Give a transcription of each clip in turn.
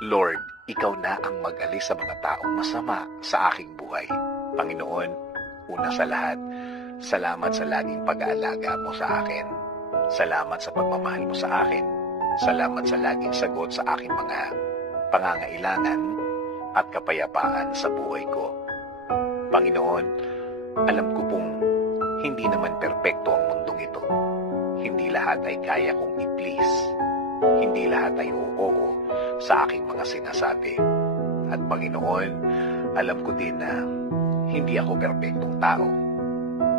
Lord, Ikaw na ang mag-alis sa mga taong masama sa aking buhay. Panginoon, una sa lahat, salamat sa laging pag-aalaga mo sa akin. Salamat sa pagmamahal mo sa akin. Salamat sa laging sagot sa aking mga pangangailangan at kapayapaan sa buhay ko. Panginoon, alam ko pong hindi naman perpekto ang mundong ito. Hindi lahat ay kaya kong i-please. Hindi lahat ay oo sa aking mga sinasabi. At Panginoon, alam ko din na hindi ako perpektong tao.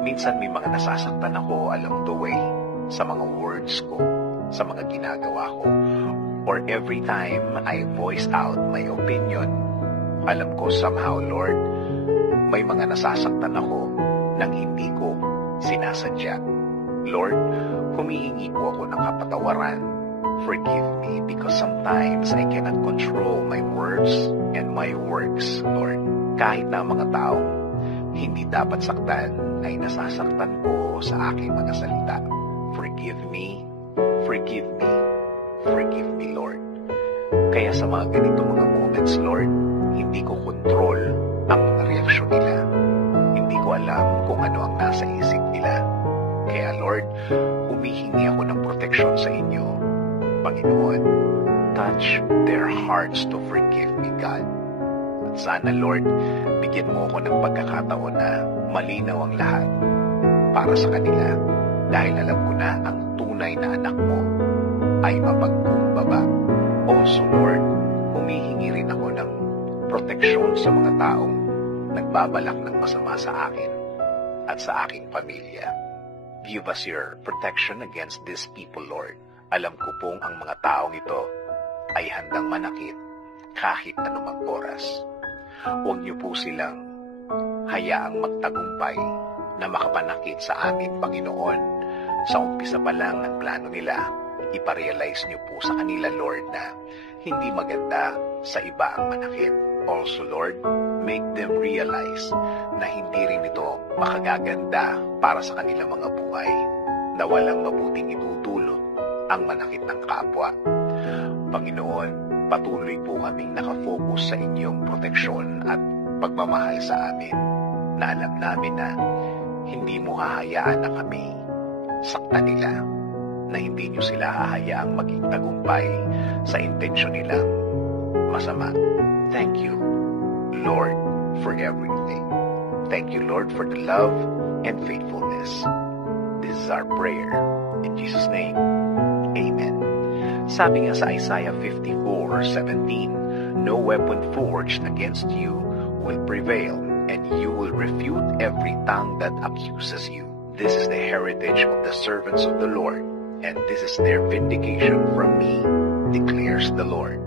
Minsan may mga nasasaktan ako along the way sa mga words ko, sa mga ginagawa ko. Or every time I voice out my opinion, alam ko somehow, Lord, may mga nasasaktan ako nang hindi ko sinasadya. Lord, humihingi po ako ng kapatawaran. Forgive me because sometimes I cannot control my words and my works, Lord. Kahit na mga taong hindi dapat saktan ay nasasaktan ko sa aking mga salita. Forgive me, forgive me, forgive me, Lord. Kaya sa mga ganito mga moments, Lord, hindi ko control ang reaksyon nila. Hindi ko alam kung ano ang nasa isip nila. Kaya Lord, humihingi ako ng proteksyon sa inyo. Panginoon, touch their hearts to forgive me, God. At sana, Lord, bigyan mo ako ng pagkakataon na malinaw ang lahat para sa kanila dahil alam ko na ang tunay na anak mo ay mapagkumbaba. Also, Lord, humihingi rin ako ng proteksyon sa mga taong nagbabalak ng masama sa akin at sa aking pamilya. Give us your protection against these people, Lord. Alam ko pong ang mga taong ito ay handang manakit kahit anumang oras. Huwag niyo po silang hayaang magtagumpay na makapanakit sa amin, Panginoon. Sa umpisa pa lang ng plano nila, iparealize niyo po sa kanila, Lord, na hindi maganda sa iba ang manakit. Also, Lord, make them realize na hindi rin ito makagaganda para sa kanilang mga buhay, na walang mabuting itutulot ang manakit ng kapwa. Panginoon, patuloy po kaming nakafocus sa inyong proteksyon at pagmamahal sa amin, na alam namin na hindi mo hahayaan na kami saktan nila, na hindi nyo sila hahayaang maging tagumpay sa intensyon nilang masama. Thank you, Lord, for everything. Thank you, Lord, for the love and faithfulness. This is our prayer. In Jesus' name, Amen. Sabi nga sa Isaiah 54:17, no weapon forged against you will prevail, and you will refute every tongue that accuses you. This is the heritage of the servants of the Lord, and this is their vindication from me, declares the Lord.